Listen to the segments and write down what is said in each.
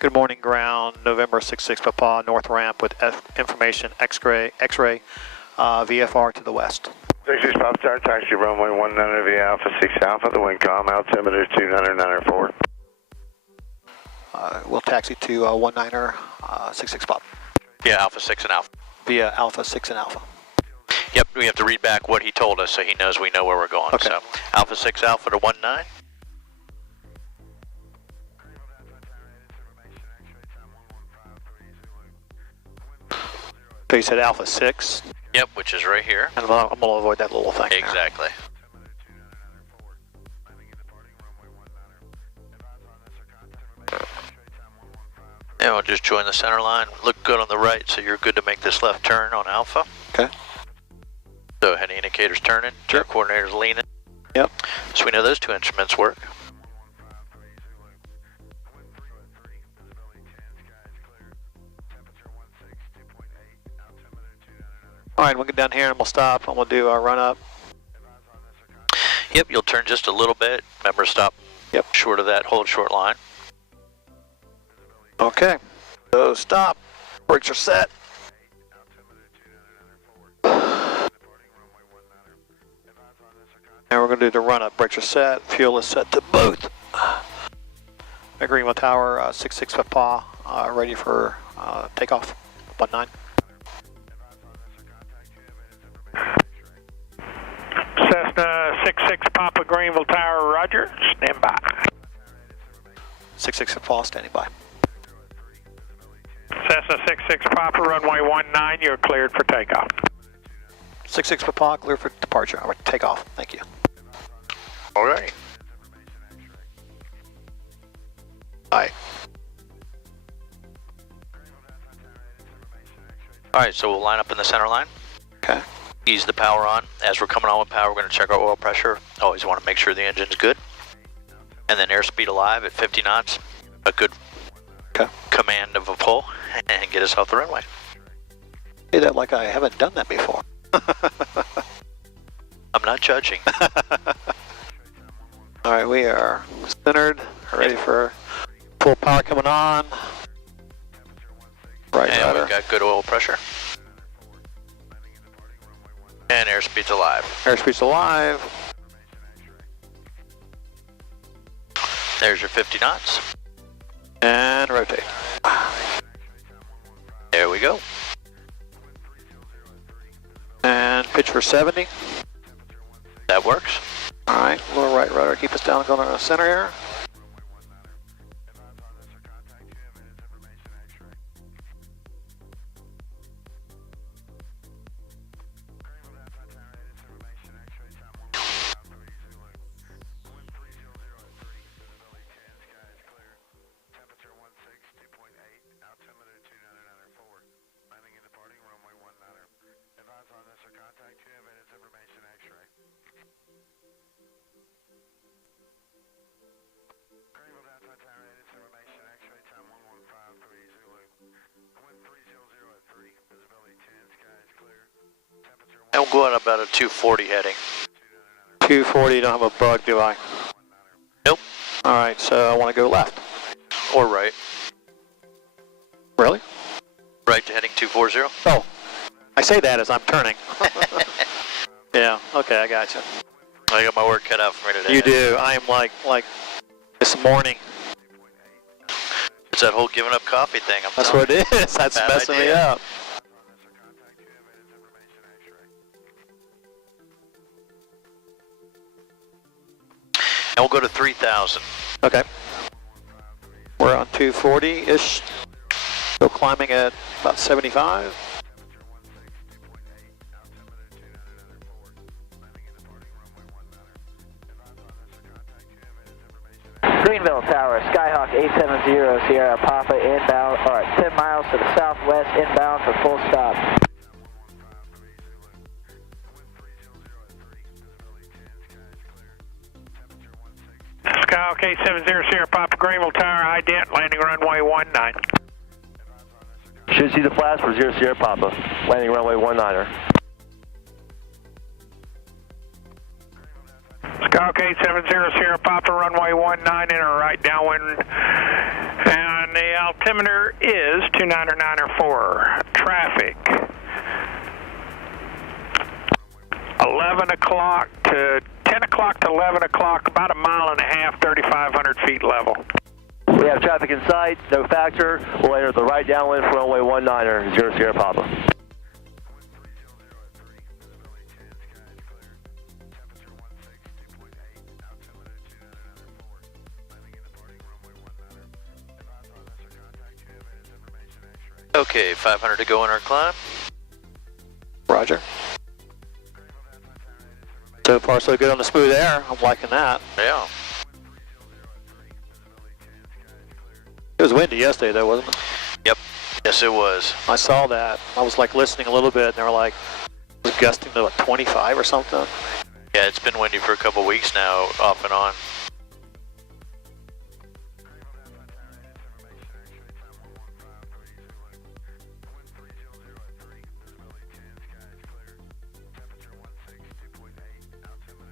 Good morning, ground, November 66 Papa, north ramp with information X-ray, VFR to the west. 66 Papa, start taxi runway 19 via Alpha 6 Alpha, the wind calm, altimeter 2994. We'll taxi to 19er, 66 Pop. Yeah, Alpha 6 and Alpha. Via Alpha 6 and Alpha. Yep, we have to read back what he told us so he knows we know where we're going. Okay. So, Alpha 6 Alpha to 19. So you said Alpha 6? Yep, which is right here. And I'm going to avoid that little thing. Exactly. And we'll just join the center line. Look good on the right, so you're good to make this left turn on Alpha. Okay. So heading indicators turning, turn coordinators leaning. Yep. So we know those two instruments work. All right, we'll get down here and we'll stop and we'll do our run up. Yep, you'll turn just a little bit. Remember, stop. Yep. Short of that, hold short line. Okay. So stop. Brakes are set. And we're going to do the run up. Brakes are set. Fuel is set to both. Greenville Tower, 66 Papa, ready for takeoff. 19. Cessna 66 Papa Greenville Tower, roger, stand by. 66 Papa, standing by. Cessna 66 Papa, runway 19, you're cleared for takeoff. 66 Papa, clear for departure. All right, takeoff. Thank you. All right. Bye. All right, so we'll line up in the center line. Okay. Ease the power on. As we're coming on with power, we're going to check our oil pressure. Always want to make sure the engine's good. And then airspeed alive at 50 knots. A good command of a pull and get us off the runway. Say that like I haven't done that before. I'm not judging. All right, we are centered, ready for full power coming on. Right, and rudder. we've got good oil pressure. And airspeed's alive. Airspeed's alive. There's your 50 knots. And rotate. There we go. And pitch for 70. That works. All right, little right rudder, keep us down, going to the center here. And we'll go on about a 240 heading. 240, don't have a bug, do I? Nope. All right, so I want to go left. Or right. Really? Right to heading 240. Oh, I say that as I'm turning. Yeah, okay, I got you. I got my work cut out for me today. You do. I am like this morning. It's that whole giving up coffee thing. That's what it is. That's Bad messing me idea. up. And we'll go to 3,000. Okay. We're on 240-ish. Still climbing at about 75. Greenville Tower, Skyhawk 870 Sierra Papa inbound, or 10 miles to the southwest inbound for full stop. Skyhawk 870 Sierra Papa Greenville Tower, ident, landing runway 19. Should see the flash for 0 Sierra Papa, landing runway 19er. Skyhawk 870 Sierra Papa, runway 19, enter right downwind, and the altimeter is 2994. Traffic. 11 o'clock to 10 o'clock to 11 o'clock, about a mile and a half, 3,500 feet level. We have traffic in sight, no factor. We'll enter the right downwind for runway 19er, 0 Sierra Papa. Okay, 500 to go in our climb. Roger. So far, so good on the smooth air. I'm liking that. Yeah. It was windy yesterday, though, wasn't it? Yep. Yes, it was. I saw that. I was like listening a little bit, and they were like, it was gusting to like 25 or something. Yeah, it's been windy for a couple weeks now, off and on.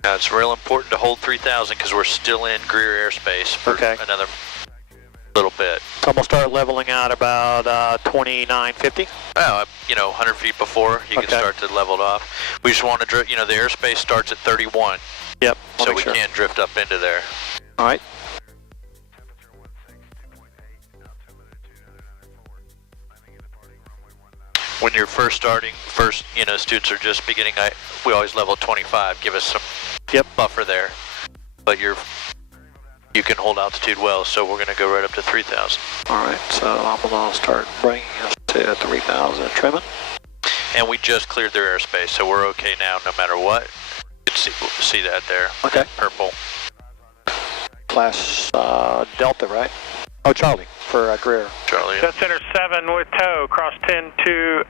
Now, it's real important to hold 3,000 because we're still in Greer airspace for another little bit. So I'm going to start leveling out about 2950. Oh, 100 feet before you can start to level it off. We just want to drift, the airspace starts at 31. Yep. So we can't drift up into there. All right. When you're first starting, students are just beginning, we always level 25, give us some buffer there. But you can hold altitude well, so we're going to go right up to 3,000. All right, so I'm going to start bringing us to 3,000 trimming. And we just cleared their airspace, so we're okay now no matter what. You can see that there. Okay. Purple. Class Delta, right? Oh, Charlie for Greer. Charlie. Set center 7 with tow, cross 10-8.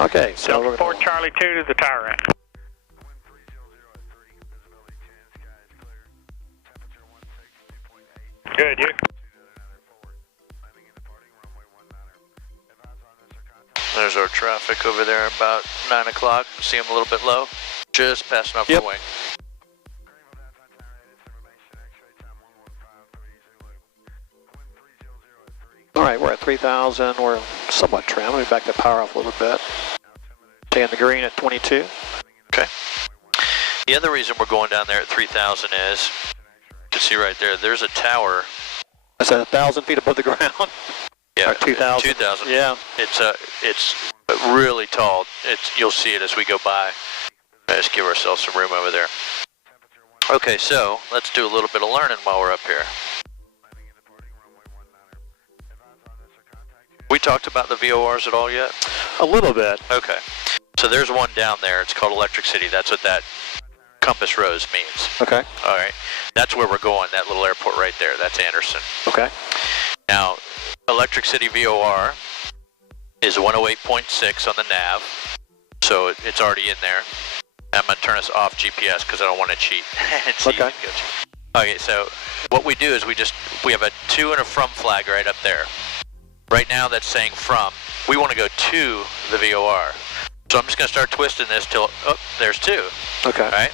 Okay, so Delta 4 Charlie 2 to the tower end. Good, you? There's our traffic over there about 9 o'clock. See them a little bit low. Just passing off the wing. All right, we're at 3,000. We're somewhat trim. Let me back the power off a little bit. Stay in the green at 22. Okay. The other reason we're going down there at 3,000 is, you can see right there, there's a tower. That's 1,000 feet above the ground. Yeah, or 2,000. 2,000. Yeah. It's really tall. You'll see it as we go by. Let's give ourselves some room over there. Okay, so let's do a little bit of learning while we're up here. We talked about the VORs at all yet? A little bit. Okay. So there's one down there. It's called Electric City. That's what that compass rose means. Okay. All right. That's where we're going, that little airport right there. That's Anderson. Okay. Now, Electric City VOR is 108.6 on the nav. So it's already in there. I'm going to turn us off GPS because I don't want to cheat. Okay. Okay, so what we do is we have a to and a from flag right up there. Right now that's saying from. We want to go to the VOR. So I'm just going to start twisting this till, there's 2. Okay. All right.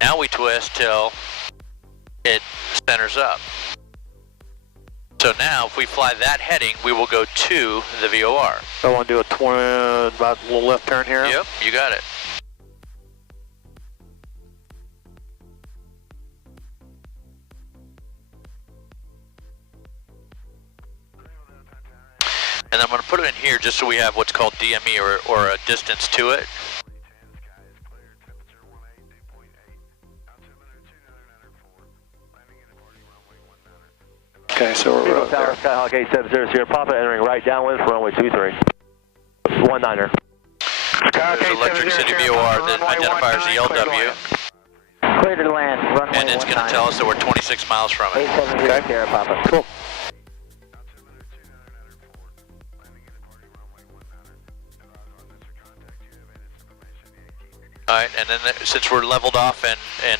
Now we twist till it centers up. So now if we fly that heading, we will go to the VOR. So I want to do about a little left turn here. Yep, you got it. And I'm going to put it in here just so we have what's called DME or a distance to it. Okay, so we're Greenville Tower, Skyhawk 870 Sierra Papa, entering right downwind for runway 23. 19er. There's Electric City VOR that identifies the LW. Clear to land, runway 19. And it's going to tell us that we're 26 miles from it. 870 Sierra Papa. Cool. All right, and then since we're leveled off and in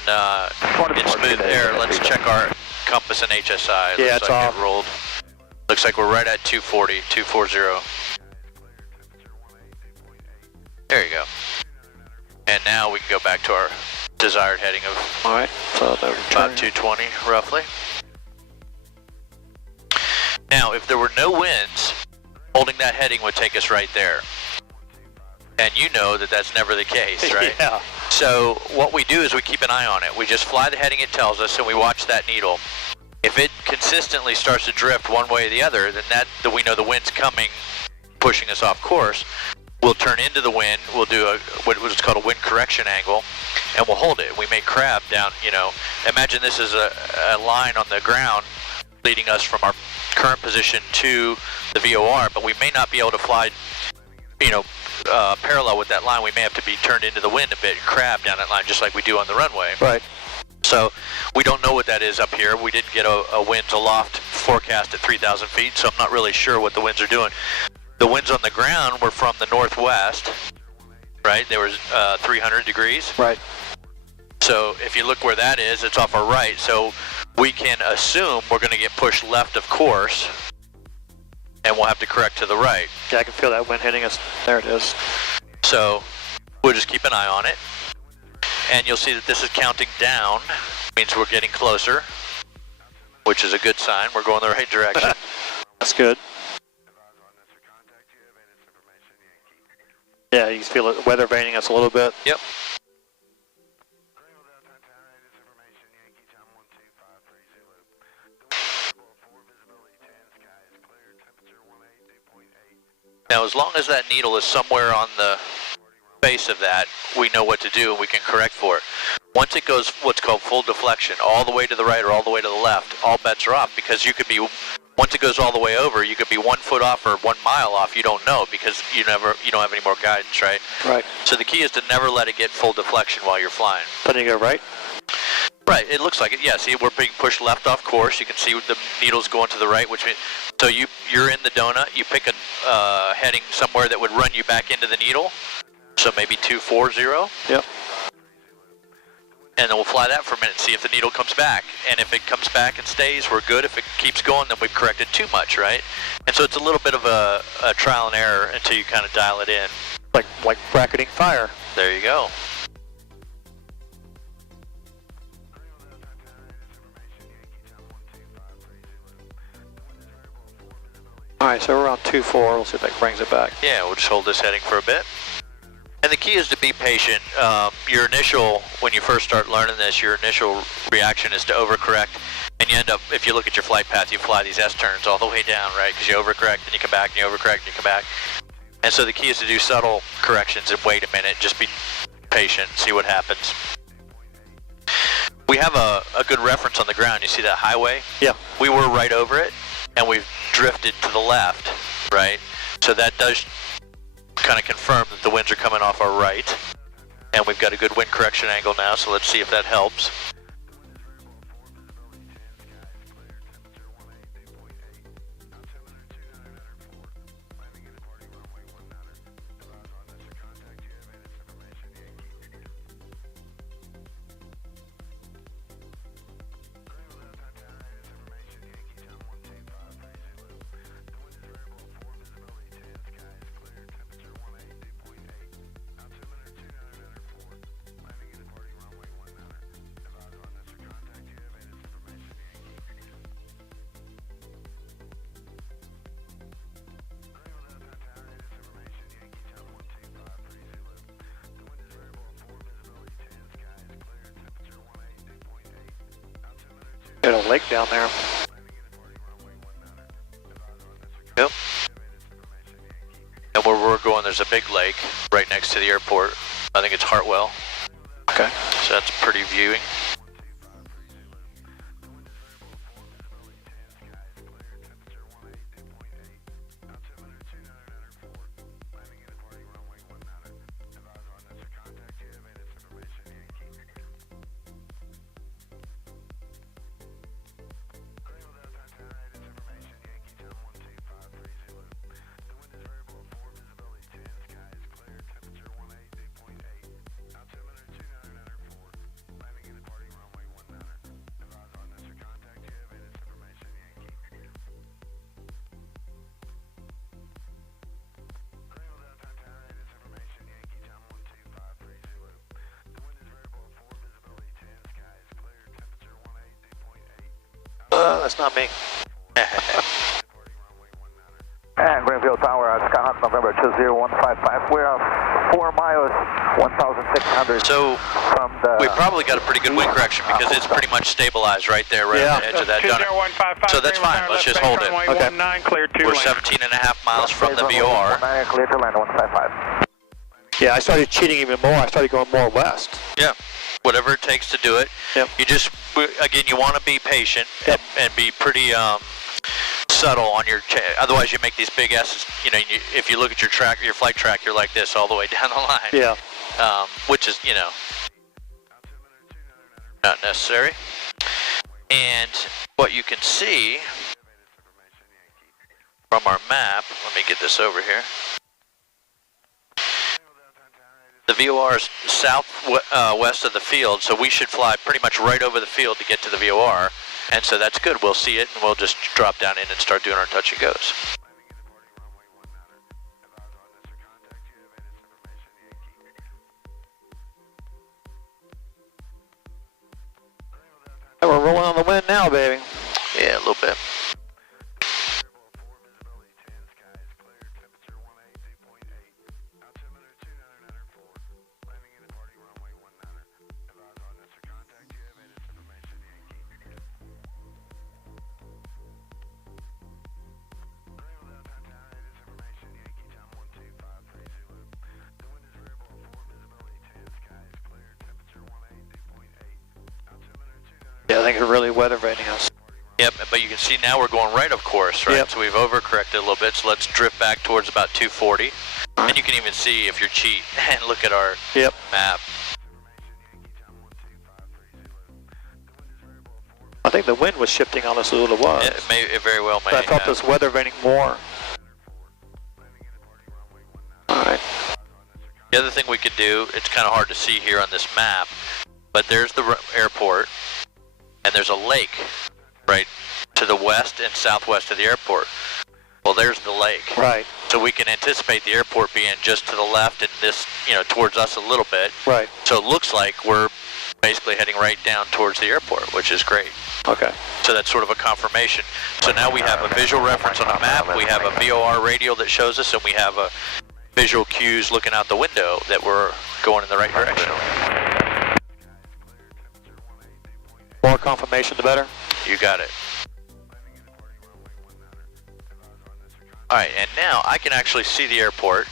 smooth air, let's check our compass and HSI. Yeah, Looks it's like off. it rolled. Looks like we're right at 240, 240. There you go. And now we can go back to our desired heading of All right, so about 220 roughly. Now, if there were no winds, holding that heading would take us right there. And you know that that's never the case, right? Yeah. So what we do is we keep an eye on it. We just fly the heading it tells us, and we watch that needle. If it consistently starts to drift one way or the other, then we know the wind's coming, pushing us off course. We'll turn into the wind. We'll do what is called a wind correction angle, and we'll hold it. We may crab down, imagine this is a line on the ground leading us from our current position to the VOR, but we may not be able to fly, parallel with that line. We may have to be turned into the wind a bit and crab down that line just like we do on the runway. Right. So we don't know what that is up here. We didn't get a winds aloft forecast at 3,000 feet, so I'm not really sure what the winds are doing. The winds on the ground were from the northwest, right? They were 300 degrees. Right. So if you look where that is, it's off our right. So we can assume we're going to get pushed left of course, and we'll have to correct to the right. Yeah, I can feel that wind hitting us. There it is. So we'll just keep an eye on it. And you'll see that this is counting down, means we're getting closer, which is a good sign. We're going the right direction. That's good. Yeah, you can feel it weather vaning us a little bit. Yep. Now, as long as that needle is somewhere on the base of that, we know what to do and we can correct for it. Once it goes what's called full deflection, all the way to the right or all the way to the left, all bets are off, because you could be, once it goes all the way over, you could be 1 foot off or 1 mile off. You don't know because you don't have any more guidance, right? Right. So the key is to never let it get full deflection while you're flying. Then you go right? Right, it looks like it. Yeah, see, we're being pushed left off course. You can see the needle's going to the right, which means, so you're in the donut. You pick a heading somewhere that would run you back into the needle. So maybe 240. Yep. And then we'll fly that for a minute and see if the needle comes back. And if it comes back and stays, we're good. If it keeps going, then we've corrected too much, right? And so it's a little bit of a trial and error until you kind of dial it in. Like bracketing fire. There you go. Alright, so we're on 2-4. We'll see if that brings it back. Yeah, we'll just hold this heading for a bit. And the key is to be patient. Your initial, when you first start learning this, your initial reaction is to overcorrect. And you end up, if you look at your flight path, you fly these S-turns all the way down, right? Because you overcorrect, and you come back, and you overcorrect, and you come back. And so the key is to do subtle corrections and wait a minute. Just be patient, see what happens. We have a good reference on the ground. You see that highway? Yeah. We were right over it, and we've drifted to the left, right? So that does kind of confirm that the winds are coming off our right. And we've got a good wind correction angle now, so let's see if that helps. Got a lake down there. Yep. And where we're going, there's a big lake right next to the airport. I think it's Hartwell. Okay. So that's pretty viewing. That's not me. Tower, Skyhawk November 20155. We're 4 miles, 1,600 So from the... we probably got a pretty good wind correction because it's pretty much stabilized right there, right at the edge of that gunner. 20155. So that's fine. Let's just hold it. Okay. 19, clear to We're land. 17.5 miles from the VOR. Clear to land, 155. Yeah, I started cheating even more. I started going more west. Yeah, whatever it takes to do it. Yep. You just, again, you want to be patient Yep. and be pretty subtle on your, otherwise you make these big S's. You know, if you look at your track, your flight track, you're like this all the way down the line. Yeah. Which is, you know, not necessary. And what you can see from our map, let me get this over here. The VOR is west of the field, so we should fly pretty much right over the field to get to the VOR, and so that's good. We'll see it, and we'll just drop down in and start doing our touch and goes. And we're rolling on the wind now, baby. Yeah, a little bit. Yeah, I think it's really weather rating us. Yep, but you can see now we're going right, of course, right? Yep. So we've overcorrected a little bit, so let's drift back towards about 240. And you can even see if you're cheat and look at our map. I think the wind was shifting on us a little. It was. It very well may. But I felt this weather rating more. All right. The other thing we could do, it's kind of hard to see here on this map, but there's the airport, and there's a lake right to the west and southwest of the airport. Well, there's the lake. Right. So we can anticipate the airport being just to the left and this, you know, towards us a little bit. Right. So it looks like we're basically heading right down towards the airport, which is great. Okay. So that's sort of a confirmation. So now we have a visual reference on a map, we have a VOR radio that shows us, and we have a visual cues looking out the window that we're going in the right direction. More confirmation, the better. You got it. All right, and now I can actually see the airport.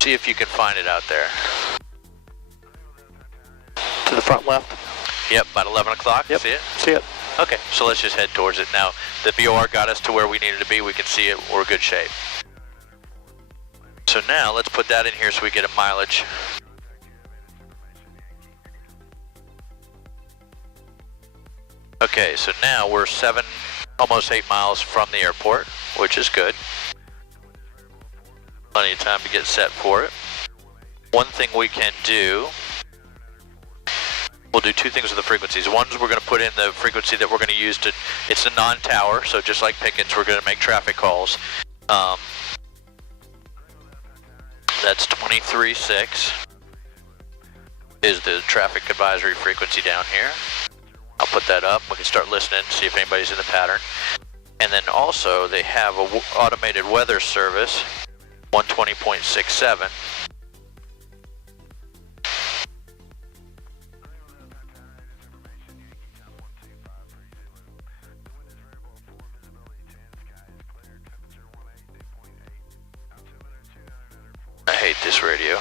See if you can find it out there. To the front left. Yep, about 11 o'clock. Yep. See it? See it. Okay, so let's just head towards it. Now, the VOR got us to where we needed to be. We can see it. We're in good shape. So now, let's put that in here so we get a mileage. Okay, so now we're almost 8 miles from the airport, which is good. Plenty of time to get set for it. One thing we can do, we'll do two things with the frequencies. One is we're going to put in the frequency that we're going to use to, it's a non-tower, so just like Pickens, we're going to make traffic calls. That's 23.6 is the traffic advisory frequency down here. I'll put that up. We can start listening, see if anybody's in the pattern. And then also they have a automated weather service, 120.67. I hate this radio.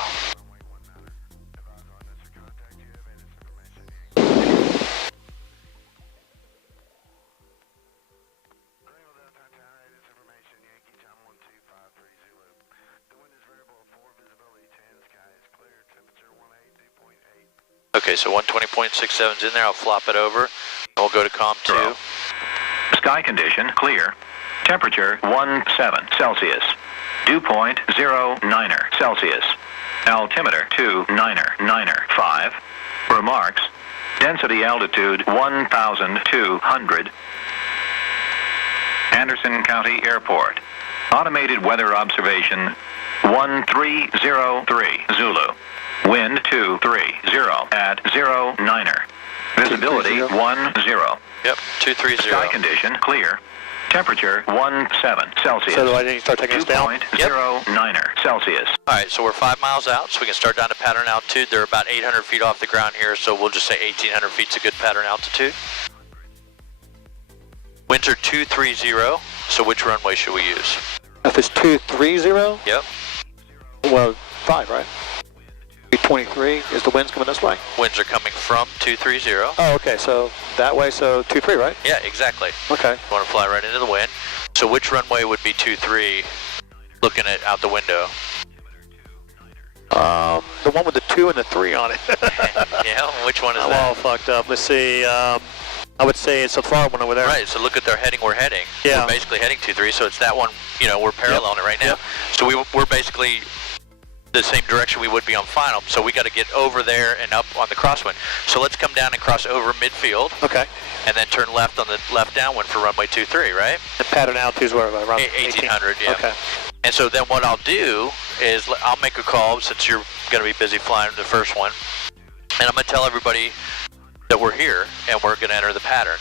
Okay, so 120.67 is in there. I'll flop it over, and we'll go to COM 2. Sky condition clear. Temperature 17 Celsius. Dew point 09er Celsius. Altimeter 2995. Remarks. Density altitude 1,200. Anderson County Airport. Automated weather observation 1303 Zulu. Wind 230 at 09er. Visibility 10. Yep, 230. Sky condition clear. Temperature 17 Celsius. So do I need to start taking us down? 2.09 Celsius. All right, so we're 5 miles out, so we can start down to pattern altitude. They're about 800 feet off the ground here, so we'll just say 1,800 feet's a good pattern altitude. Winds are 230, so which runway should we use? If it's 230? Yep. Well, 5, right? 23 is the winds coming this way? Winds are coming from 230. Oh, okay, so that way, so 23, right? Yeah, exactly. Okay. You want to fly right into the wind. So which runway would be 23 looking at out the window? The one with the 2 and the 3 on it. Yeah, which one is I'm that? all fucked up. Let's see. I would say it's the far one over there. Right, so look at their heading we're heading. Yeah. We're basically heading 23, so it's that one, you know, we're paralleling it right now. Yep. So we're basically the same direction we would be on final, so we got to get over there and up on the crosswind. So let's come down and cross over midfield. Okay. And then turn left on the left downwind for runway 23, right? The pattern altitude's where around 1800, yeah. Okay. And so then what I'll do is I'll make a call since you're going to be busy flying the first one, and I'm going to tell everybody that we're here and we're going to enter the pattern.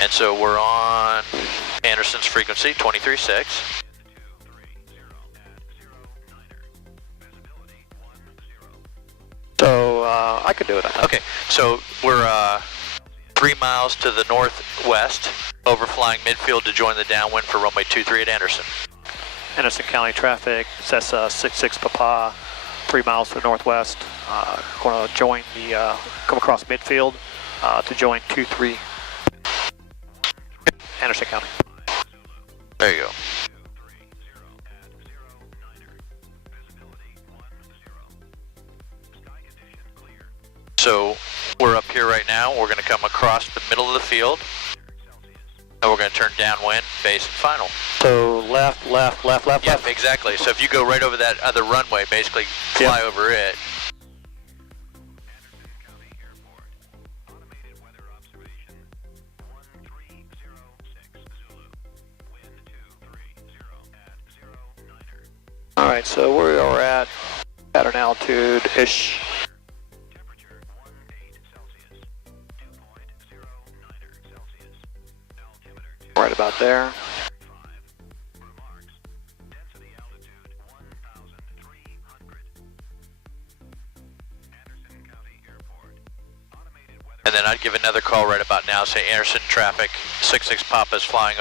And so we're on Anderson's frequency, 23.6. So I could do it. Okay, so we're 3 miles to the northwest, overflying midfield to join the downwind for runway 23 at Anderson. Anderson County traffic, Cessna 66 Papa, 3 miles to the northwest. Going to join the, come across midfield to join 23 Anderson County. There you go. So we're up here right now. We're going to come across the middle of the field, and we're going to turn downwind, base, and final. So left. Yep, exactly. So if you go right over that other runway, basically fly over it. All right, so we're at pattern altitude-ish. Right about there. And then I'd give another call right about now, say Anderson traffic, 66 Papa's flying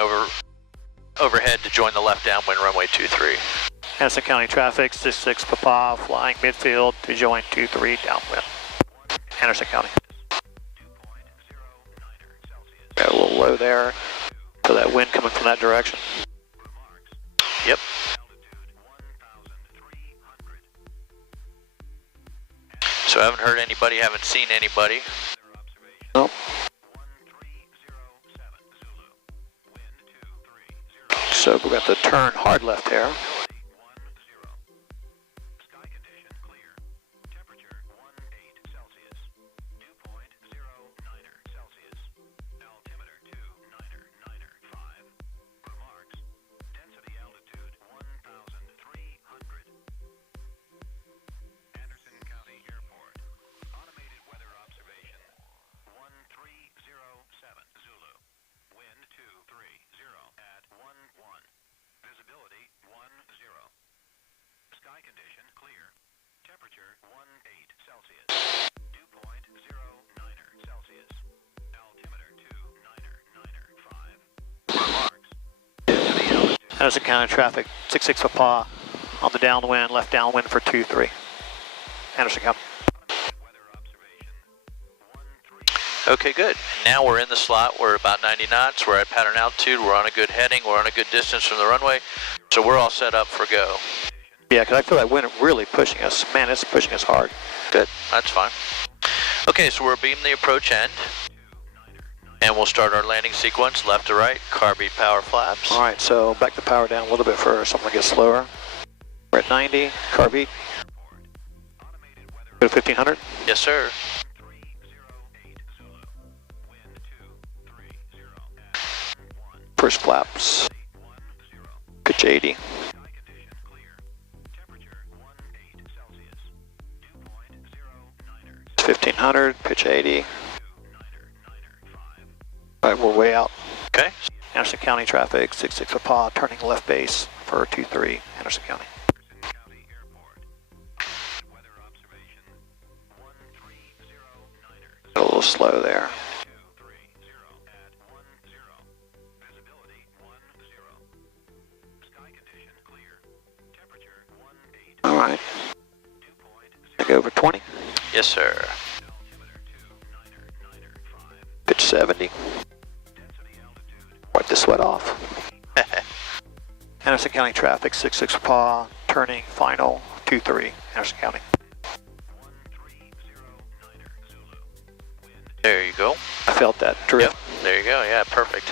overhead to join the left downwind runway 23. Anderson County traffic, 66 Papa, flying midfield to join 23 downwind. Anderson County. Got a little low there, so that wind coming from that direction. Yep. So I haven't heard anybody, haven't seen anybody. Nope. So we got the turn hard left here. Anderson County traffic, 66 Papa on the downwind, left downwind for 23. Anderson County. Okay, good. Now we're in the slot. We're about 90 knots. We're at pattern altitude. We're on a good heading. We're on a good distance from the runway. So we're all set up for go. Yeah, because I feel that wind really pushing us. Man, it's pushing us hard. Good. That's fine. Okay, so we're beam the approach end. And we'll start our landing sequence, left to right, car beat power flaps. All right, so back the power down a little bit first. I'm going to get slower. We're at 90, car beat. Go to 1500. Yes, sir. First flaps. Pitch 80. 1500, pitch 80. All right, we're way out. Okay. Anderson County traffic, 66 Papa, turning left base for 23, Anderson County. A little slow there. All right. Take over 20. Yes, sir. Pitch 70. Wipe the sweat off. Anderson County traffic, 66 Papa, turning final 23, Anderson County. There you go. I felt that drift. Yep. There you go. Yeah, perfect.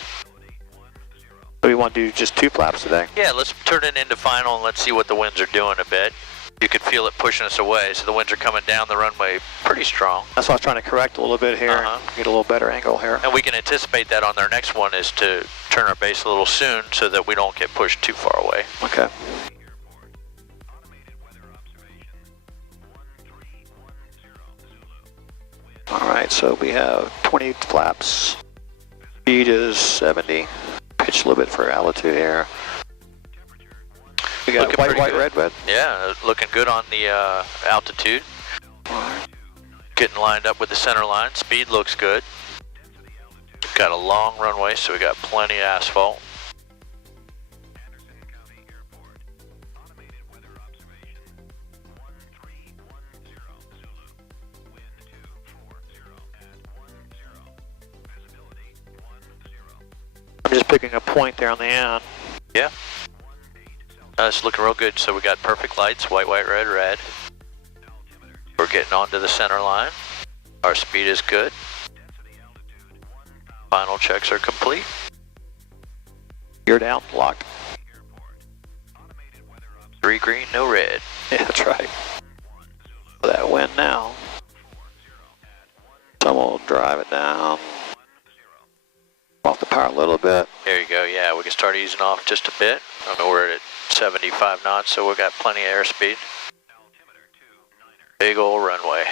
So we want to do just 2 flaps today? Yeah, let's turn it into final and let's see what the winds are doing a bit. You could feel it pushing us away, so the winds are coming down the runway pretty strong. That's why I was trying to correct a little bit here, and get a little better angle here. And we can anticipate that on our next one is to turn our base a little soon so that we don't get pushed too far away. Okay. All right, so we have 20 flaps. Speed is 70. Pitch a little bit for altitude here. We got Looking white, pretty red. Yeah, looking good on the altitude. Getting lined up with the center line. Speed looks good. Got a long runway, so we got plenty of asphalt. I'm just picking a point there on the end. Yeah. It's looking real good. So we got perfect lights, white, red, red. We're getting onto the center line. Our speed is good. Final checks are complete. You're down, locked. 3 green, no red. Yeah, that's right. That wind now. Someone will drive it down. Off the power a little bit. There you go. Yeah, we can start easing off just a bit. I mean, we're at 75 knots, so we've got plenty of airspeed. Big old runway.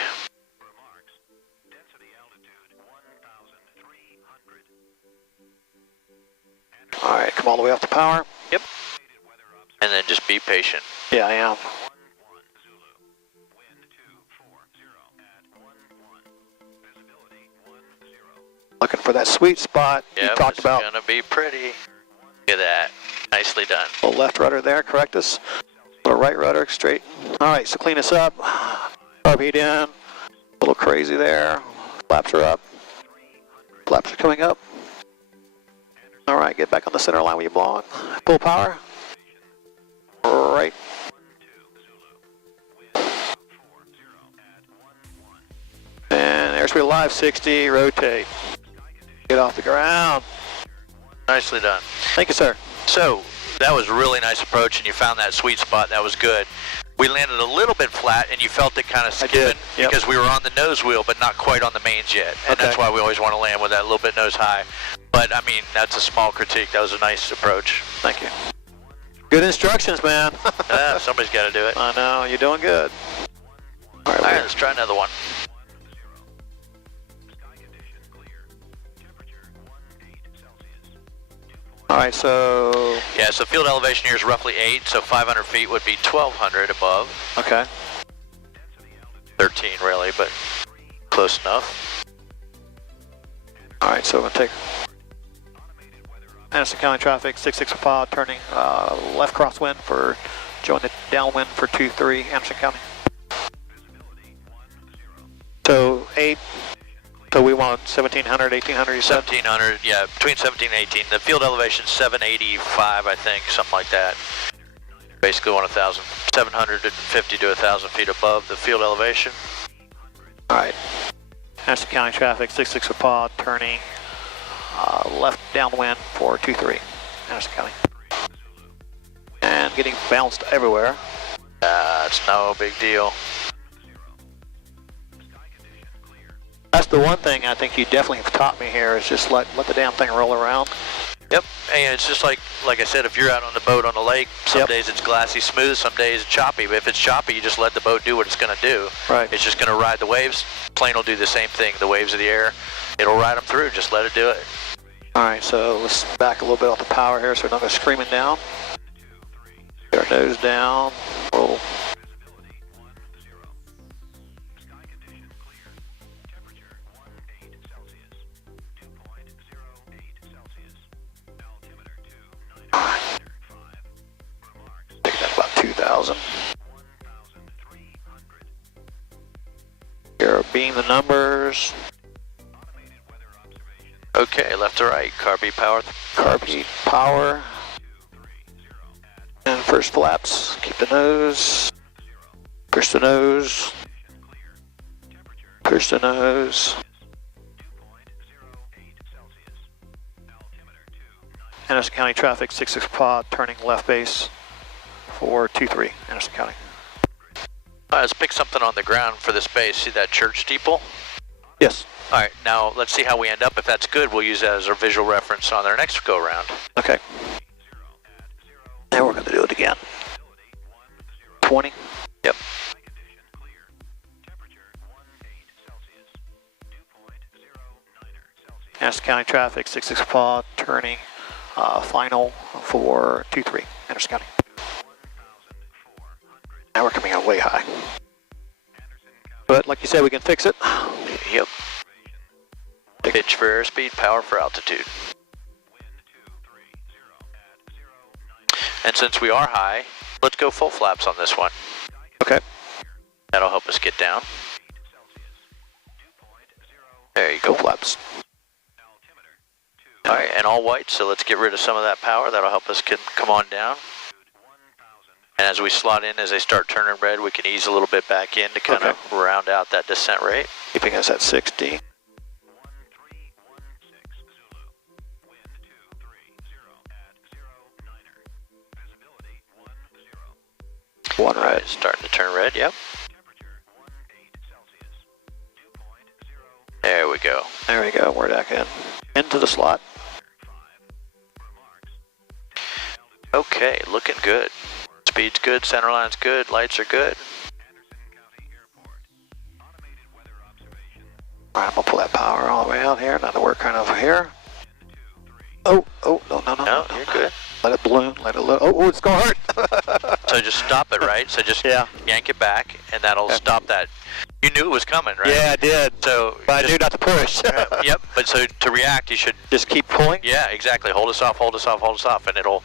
All right, come all the way off the power. Yep. And then just be patient. Yeah, I am. Looking for that sweet spot you talked about. It's gonna be pretty. Look at that. Nicely done. A little left rudder there, correct us. A little right rudder, straight. All right, so clean us up. Carb heat in. A little crazy there. Flaps are up. Flaps are coming up. All right, get back on the center line when you belong. Full power. Right. And airspeed alive, 60, rotate. Get off the ground. Nicely done. Thank you, sir. So, that was a really nice approach, and you found that sweet spot. That was good. We landed a little bit flat, and you felt it kind of skimming because we were on the nose wheel, but not quite on the mains yet. And that's why we always want to land with that little bit nose high. But, I mean, that's a small critique. That was a nice approach. Thank you. Good instructions, man. Somebody's got to do it. I know. You're doing good. All right, let's try another one. All right, so... Yeah, so field elevation here is roughly 8, so 500 feet would be 1,200 above. Okay. 13 really, but close enough. All right, so we're going to take Anderson County traffic, 66 Papa, turning left crosswind for, join the downwind for 23, Anderson County. So 8, so we want 1,700, 1,800, you said? 1,700, yeah, between 17 and 18. The field elevation 785, I think, something like that. Basically 750 to 1,000 feet above the field elevation. All right. Anderson County traffic, 66 Papa, turning left downwind for 23, Anderson County. And getting bounced everywhere. It's no big deal. That's the one thing I think you definitely have taught me here is just let the damn thing roll around. Yep, and it's just like I said, if you're out on the boat on the lake, some days it's glassy smooth, some days it's choppy, but if it's choppy, you just let the boat do what it's going to do. Right. It's just going to ride the waves. Plane will do the same thing. The waves of the air, it'll ride them through. Just let it do it. Alright, so let's back a little bit off the power here so we're not going screaming down. Get our nose down. Roll. Take that about 2,000. Here, beam the numbers. Okay, left to right, carb heat power. Carb heat power. And first flaps, keep the nose. Push the nose. Push the nose. Anderson County traffic, 66 pod, turning left base for 23, Anderson County. Let's pick something on the ground for this base. See that church steeple? Yes. All right, now let's see how we end up. If that's good, we'll use that as our visual reference on our next go round. Okay. Now we're going to do it again. 20. Yep. Anderson County traffic, 66 pod, turning final for 23, Anderson County. Now we're coming out way high. But like you said, we can fix it. Yep. Pitch for airspeed, power for altitude. And since we are high, let's go full flaps on this one. Okay. That'll help us get down. There you go. Full flaps. All right, and all white, so let's get rid of some of that power. That'll help us come on down. And as we slot in, as they start turning red, we can ease a little bit back in to kind of round out that descent rate. Keeping us at 60. One red. Right, starting to turn red, yep. There we go. There we go, we're back in. Into the slot. Okay, looking good. Speed's good, center line's good, lights are good. Alright, I'm gonna pull that power all the way out here. Now that we're kind of here. Oh, no, you're good. Let it balloon, let it oh, it's gonna hurt. So just stop it, right? So just yank it back, and that'll stop that. You knew it was coming, right? Yeah, I did. So, but I knew not to push. Yep, but so to react, you should just keep pulling? Yeah, exactly. Hold us off, hold us off, hold us off, and it'll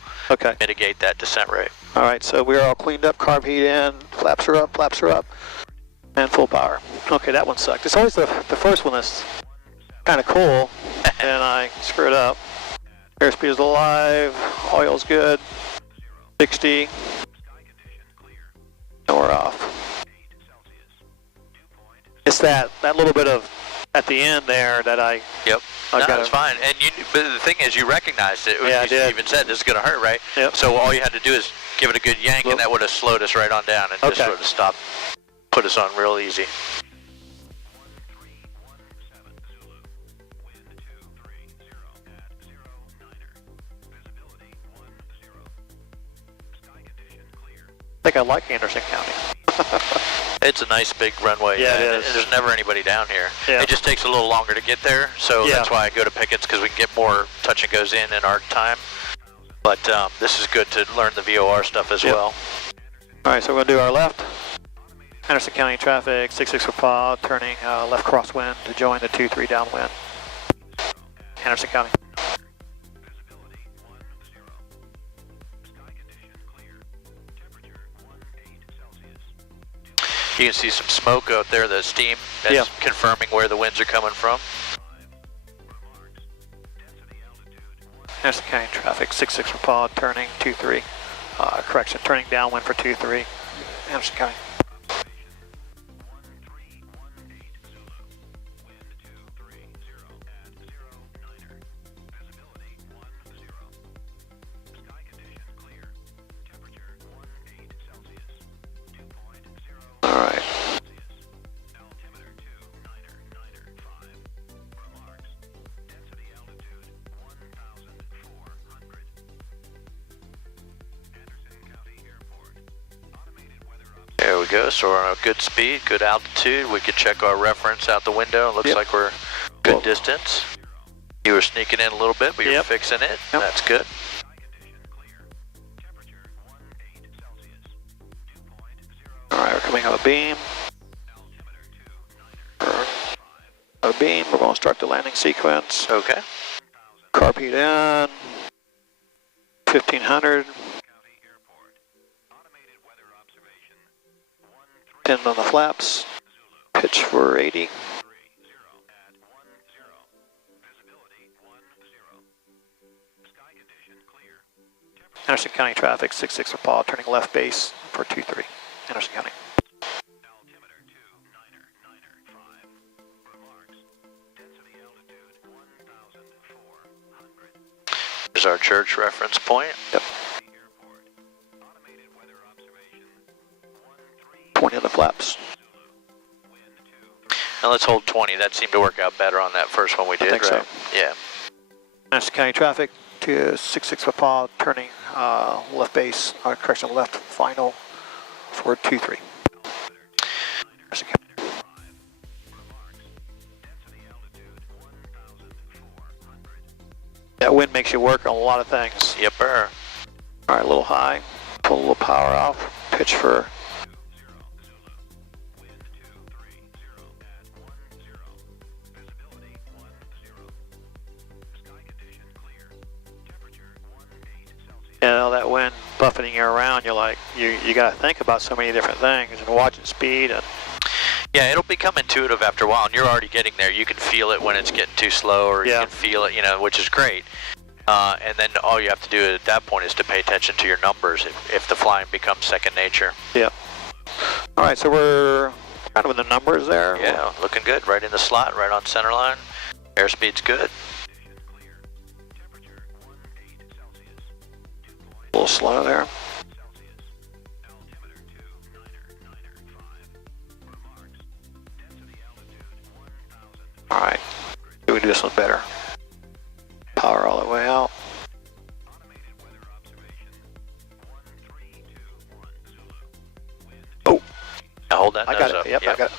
mitigate that descent rate. Alright, so we're all cleaned up, carb heat in, flaps are up, and full power. Okay, that one sucked. It's always the first one that's kind of cool, and I screw it up. Airspeed is alive, oil's good, 60, and we're off. It's that little bit of, at the end there that I... Yep, that's fine. And but the thing is, you recognized it. Yeah, I did. You even said this is going to hurt, right? Yep. So all you had to do is give it a good yank, and that would have slowed us right on down and just sort of stopped, put us on real easy. I think I like Anderson County. It's a nice big runway. Yeah, it is. And there's never anybody down here. Yeah. It just takes a little longer to get there, so that's why I go to Pickett's, because we can get more touch and goes in our time. But this is good to learn the VOR stuff as well. All right, so we're going to do our left. Anderson County traffic, 66 for pod, turning left crosswind to join the 2-3 downwind. Anderson County. You can see some smoke out there, the steam that's confirming where the winds are coming from. Anderson County traffic, 66 for pod, turning 2-3. Correction, turning downwind for 2-3. Anderson County. Alright. There we go, so we're on a good speed, good altitude. We can check our reference out the window. It looks like we're good distance. You were sneaking in a little bit, but you're fixing it. Yep. That's good. All right, we're coming out of beam. A beam, we're going to start the landing sequence. Okay. Carb heat in, 1500. 10 on the flaps, pitch for 80. Anderson County traffic, 66 for Paul, turning left base for 23, Anderson County. There's our church reference point. Yep. 20 on the flaps. Now let's hold 20. That seemed to work out better on that first one we did, I think right? so. Yeah. Anderson County traffic to 66 for Paul, turning left base, correction, left final for 23. Anderson County. That wind makes you work on a lot of things. Yepper. All right, a little high, pull a little power off, pitch for 10. All that wind buffeting you around, you're like, you got to think about so many different things and watching speed. And yeah, it'll become intuitive after a while, and you're already getting there. You can feel it when it's getting too slow, or you can feel it, which is great. And then all you have to do at that point is to pay attention to your numbers if the flying becomes second nature. Yeah. All right, so we're kind of in the numbers there. Yeah, looking good. Right in the slot, right on center line. Airspeed's good. A little slow there. All right, we can do this one better. Power all the way out. Oh, now hold that I nose got up. it. Yep, I got it.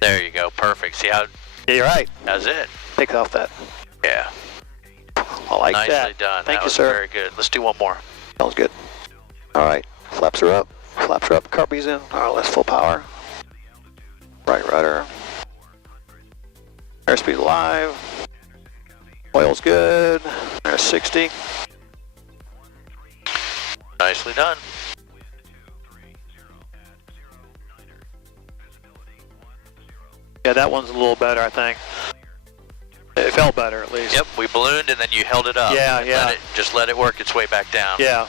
There you go. Perfect. See how? Yeah, you're right. That's it. Take off that. Yeah. I like Nicely that. done. Thank that you, was sir. Very good. Let's do one more. Sounds good. All right, flaps are up. Flaps are up. Carby's in. All right, let's full power. Right rudder. Airspeed live. Oil's good. There's 60. Nicely done. Yeah, that one's a little better, I think. It felt better, at least. Yep, we ballooned and then you held it up. Yeah, yeah. Just let it work its way back down. Yeah.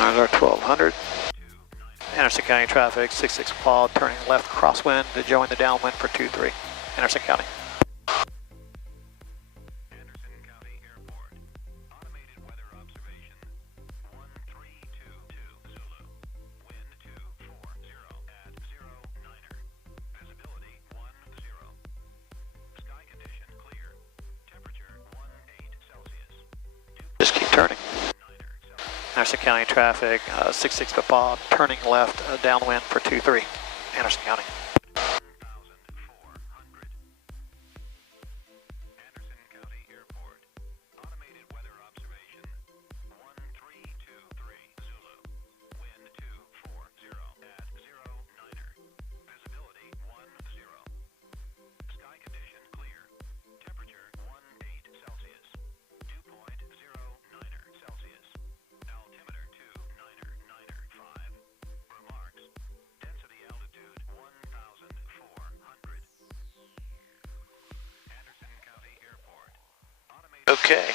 There's our 1200. Anderson County traffic, 66 Paul, turning left crosswind to join the downwind for 23. Anderson County. Just keep turning. Anderson County traffic, 66 Paul, turning left downwind for 23, Anderson County. Okay,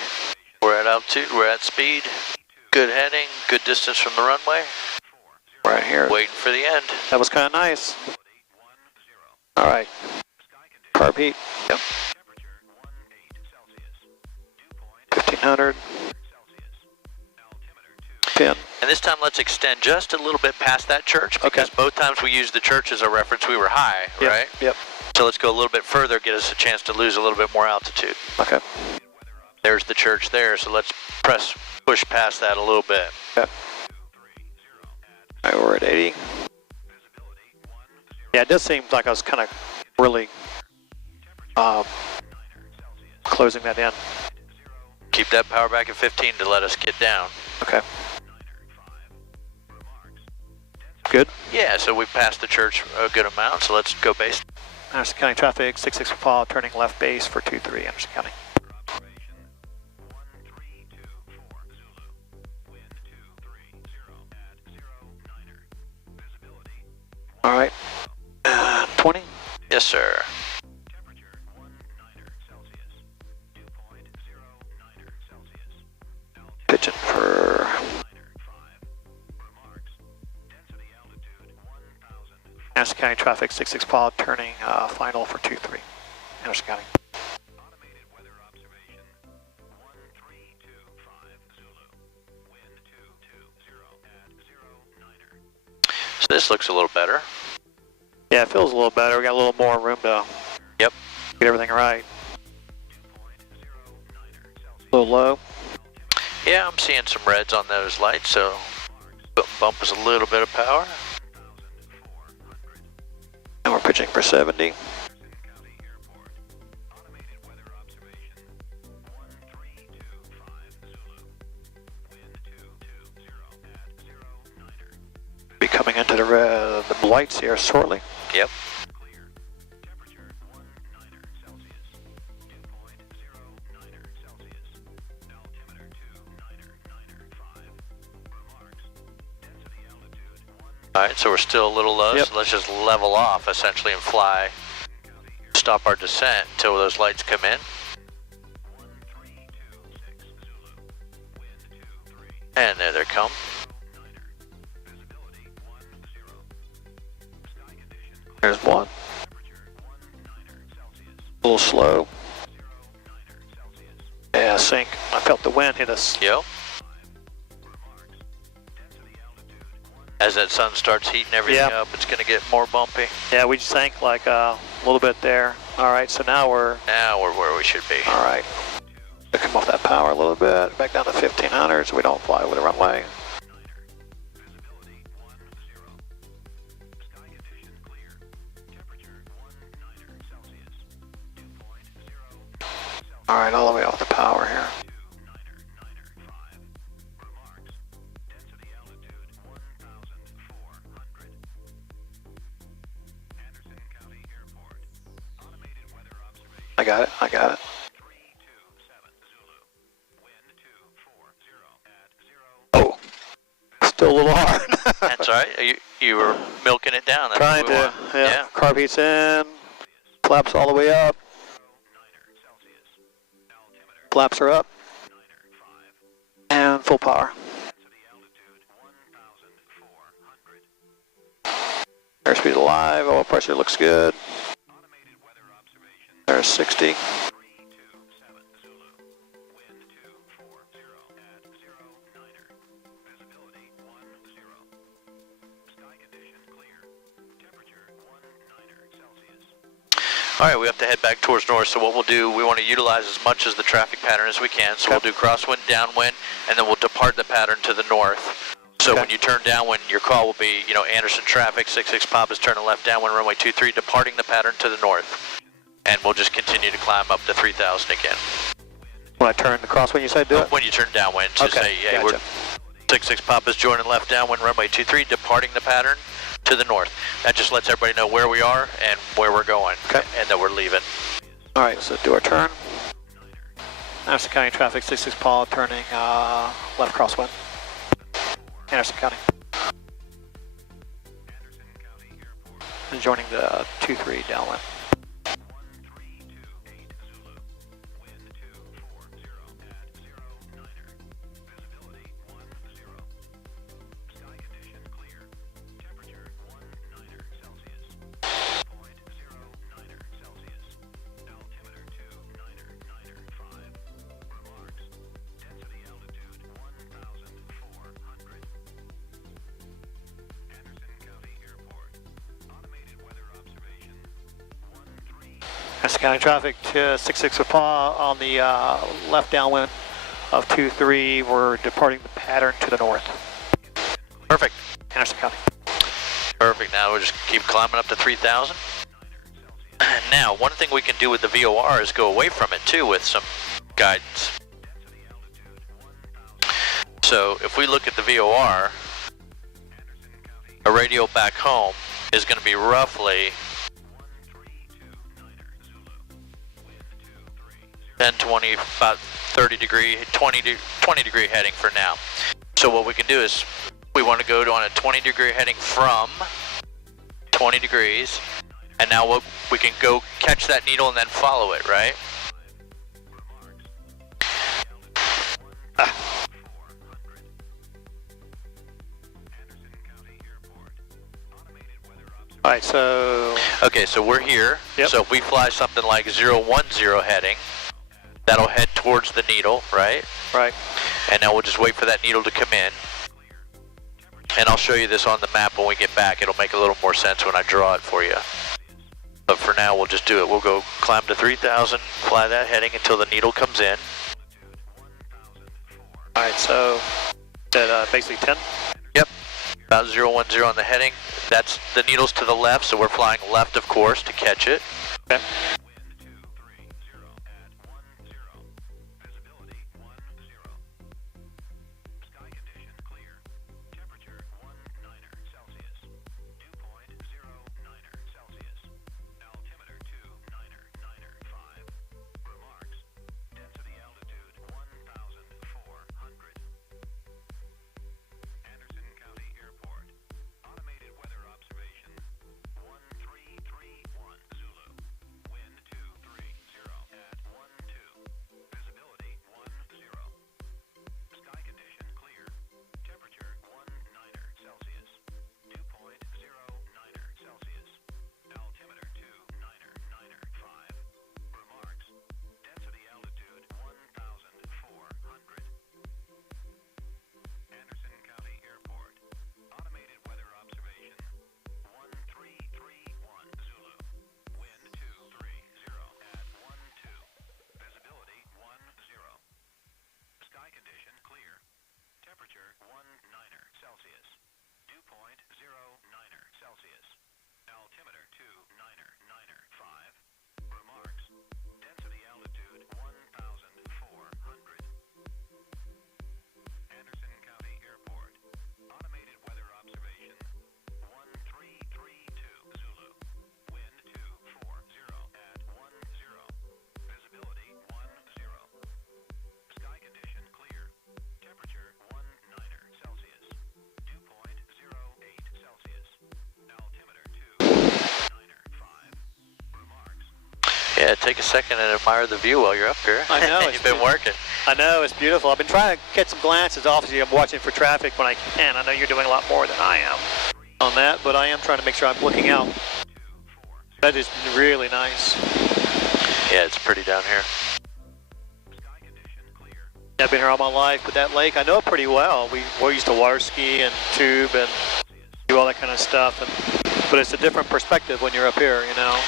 we're at altitude, we're at speed, good heading, good distance from the runway. Right here. Waiting for the end. That was kind of nice. All right. Carb heat. Yep. 1500. pin. And this time let's extend just a little bit past that church, because both times we used the church as a reference, we were high, Yep. right? Yep. So let's go a little bit further, get us a chance to lose a little bit more altitude. Okay. There's the church there, so let's push past that a little bit. Okay. All right, we're at 80. Yeah, it does seem like I was kind of really closing that in. Keep that power back at 15 to let us get down. Okay. Good. Yeah, so we passed the church a good amount, so let's go base. Anderson County traffic, 66 Paul, turning left base for 23, Anderson County. All right. 20? Yes, sir. Pitching for... Anderson County traffic, 66 Paul, turning final for 23, Anderson County. So this looks a little better. Yeah, it feels a little better. We got a little more room to Yep. get everything right. A little low. Yeah, I'm seeing some reds on those lights, so bump us a little bit of power. And we're pitching for 70. Be coming into the lights here shortly. Yep. Alright, so we're still a little low, Yep. so let's just level off essentially and fly. Stop our descent until those lights come in. And there they come. There's one. A little slow. Yeah, sink. I felt the wind hit us. Yep. As that sun starts heating everything Yep. up, it's going to get more bumpy. Yeah, we sank like a little bit there. All right, so now we're where we should be. all right. Come off that power a little bit, back down to 1500 so we don't fly over the runway. All right, all the way off the power here. I got it, I got it. Oh, still a little hard. That's all right. You were milking it down. That's Trying what we to, want. yeah. Carb heat's in, flaps all the way up. Flaps are up. And full power. Airspeed alive, oil pressure looks good. There's 60. All right, we have to head back towards north, so what we'll do, we want to utilize as much of the traffic pattern as we can, so we'll do crosswind, downwind, and then we'll depart the pattern to the north. So when you turn downwind, your call will be, Anderson traffic, 66 Papa's turning left downwind, runway 23, departing the pattern to the north. And we'll just continue to climb up to 3000 again. When I turn the crosswind, you said do it? When you turn downwind, just say, yeah, gotcha. we're 66 Papa's joining left downwind, runway 23, departing the pattern to the north. That just lets everybody know where we are and where we're going, and that we're leaving. All right, so do our turn. Anderson County traffic, 66 Paul, turning left crosswind. Anderson County. And joining the 23 downwind. Madison County traffic to 66 Paw on the left downwind of 23. We're departing the pattern to the north. Perfect. Anderson County. Perfect. Now we'll just keep climbing up to 3,000. Now, one thing we can do with the VOR is go away from it too with some guidance. So if we look at the VOR, a radio back home is going to be roughly 10, 20, about 30 degree, 20 degree heading for now. So what we can do is we want to go on a 20 degree heading from 20 degrees, and now we can go catch that needle and then follow it, right? All right, so... Okay, so we're here. Yep. So if we fly something like 010 heading, that'll head towards the needle, right? Right. And now we'll just wait for that needle to come in. And I'll show you this on the map when we get back. It'll make a little more sense when I draw it for you. But for now, we'll just do it. We'll go climb to 3,000, fly that heading until the needle comes in. All right, so that basically 10? Yep, about 010 on the heading. That's the needle's to the left, so we're flying left, of course, to catch it. Okay. Yeah, take a second and admire the view while you're up here. I know. You've been working. I know, it's beautiful. I've been trying to get some glances. Obviously, I'm watching for traffic when I can. I know you're doing a lot more than I am on that, but I am trying to make sure I'm looking out. That is really nice. Yeah, it's pretty down here. I've been here all my life, but that lake, I know it pretty well. We used to water ski and tube and do all that kind of stuff, but it's a different perspective when you're up here, you know.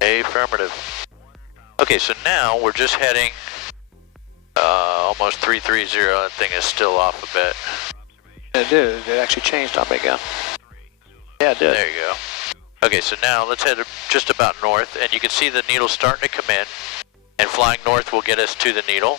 Affirmative. Okay, so now we're just heading almost 330. That thing is still off a bit. It did. It actually changed on me again. Yeah, it did. There you go. Okay, so now let's head just about north, and you can see the needle starting to come in, and flying north will get us to the needle.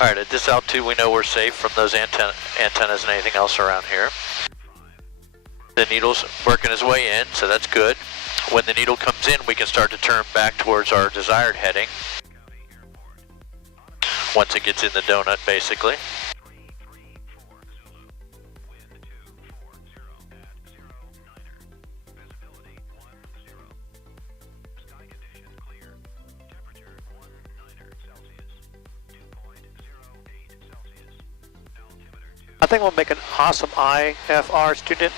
Alright, at this altitude we know we're safe from those antennas and anything else around here. The needle's working his way in, so that's good. When the needle comes in, we can start to turn back towards our desired heading. Once it gets in the donut, basically. think we'll make an awesome IFR student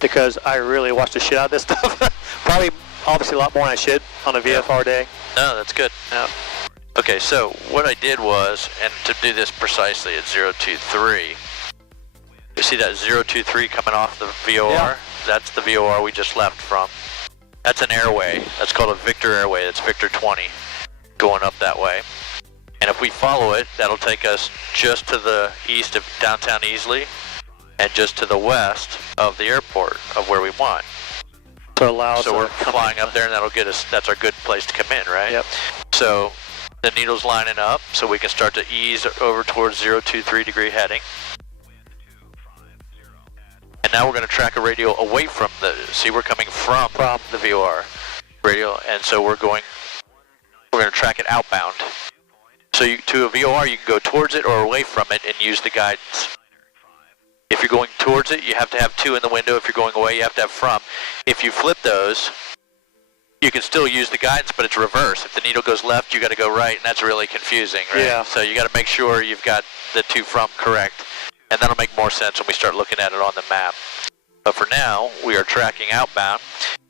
because I really watch the shit out of this stuff. Probably, obviously, a lot more than I should on a VFR day. No, that's good. Yeah. Okay, so what I did was, and to do this precisely at 023, you see that 023 coming off the VOR? Yeah. That's the VOR we just left from. That's an airway. That's called a Victor airway. That's Victor 20 going up that way. And if we follow it, that'll take us just to the east of downtown Easley and just to the west of the airport of where we want. So we're flying up there and that'll get us, that's our good place to come in, right? Yep. So the needle's lining up so we can start to ease over towards 023 degree heading. And now we're going to track a radio away from the, see we're coming from the VOR radio, and so we're going to track it outbound. So to a VOR you can go towards it or away from it and use the guidance. If you're going towards it, you have to have 2 in the window. If you're going away, you have to have from. If you flip those, you can still use the guidance, but it's reverse. If the needle goes left, you got to go right, and that's really confusing, right? Yeah. So you got to make sure you've got the 2 from correct. And that'll make more sense when we start looking at it on the map. But for now, we are tracking outbound.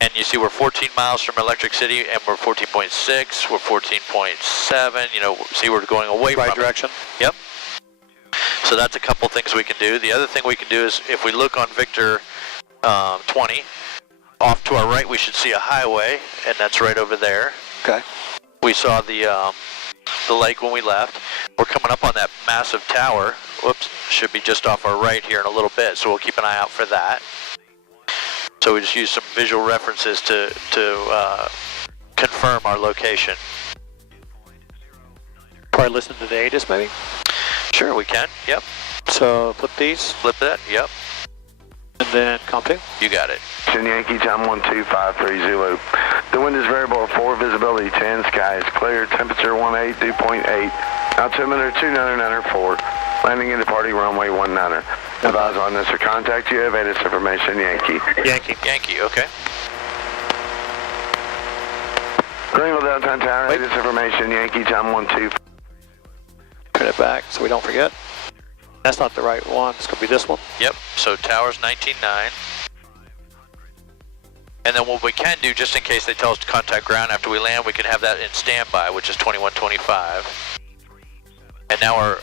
And you see we're 14 miles from Electric City, and we're 14.6, we're 14.7, you know, see we're going away from right direction. Yep. So that's a couple things we can do. The other thing we can do is if we look on Victor 20, off to our right we should see a highway, and that's right over there. Okay. We saw the lake when we left. We're coming up on that massive tower. Whoops, should be just off our right here in a little bit, so we'll keep an eye out for that. So we just use some visual references to confirm our location. Probably listen to the ATIS maybe? Sure, we can, yep. So flip these, Flip that, yep. and then comp 2. You got it. Yankee, time 12530. The wind is variable at 4, visibility 10, sky is clear, temperature 18, dew point 8, altimeter 2994, landing and departing runway 19. Advise on this or contact you, have ATIS information, Yankee. Yankee, okay. Greenville downtown tower, ATIS information, Yankee, time 12. Turn it back so we don't forget. That's not the right one. It's going to be this one. Yep, so tower's 19.9. And then what we can do, just in case they tell us to contact ground after we land, we can have that in standby, which is 2125. And now our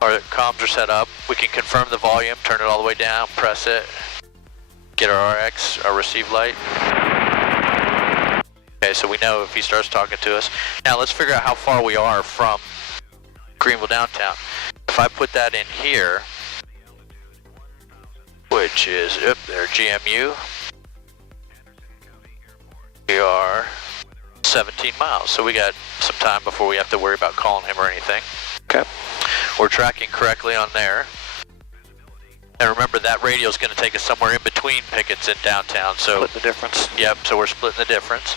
comms are set up. We can confirm the volume, turn it all the way down, press it, get our RX, our receive light. Okay, so we know if he starts talking to us. Now let's figure out how far we are from Greenville downtown. If I put that in here, which is up there, GMU, we are 17 miles. So we got some time before we have to worry about calling him or anything. Okay. We're tracking correctly on there. And remember, that radio is going to take us somewhere in between Pickett's and downtown. So Split the difference. Yep, so we're splitting the difference.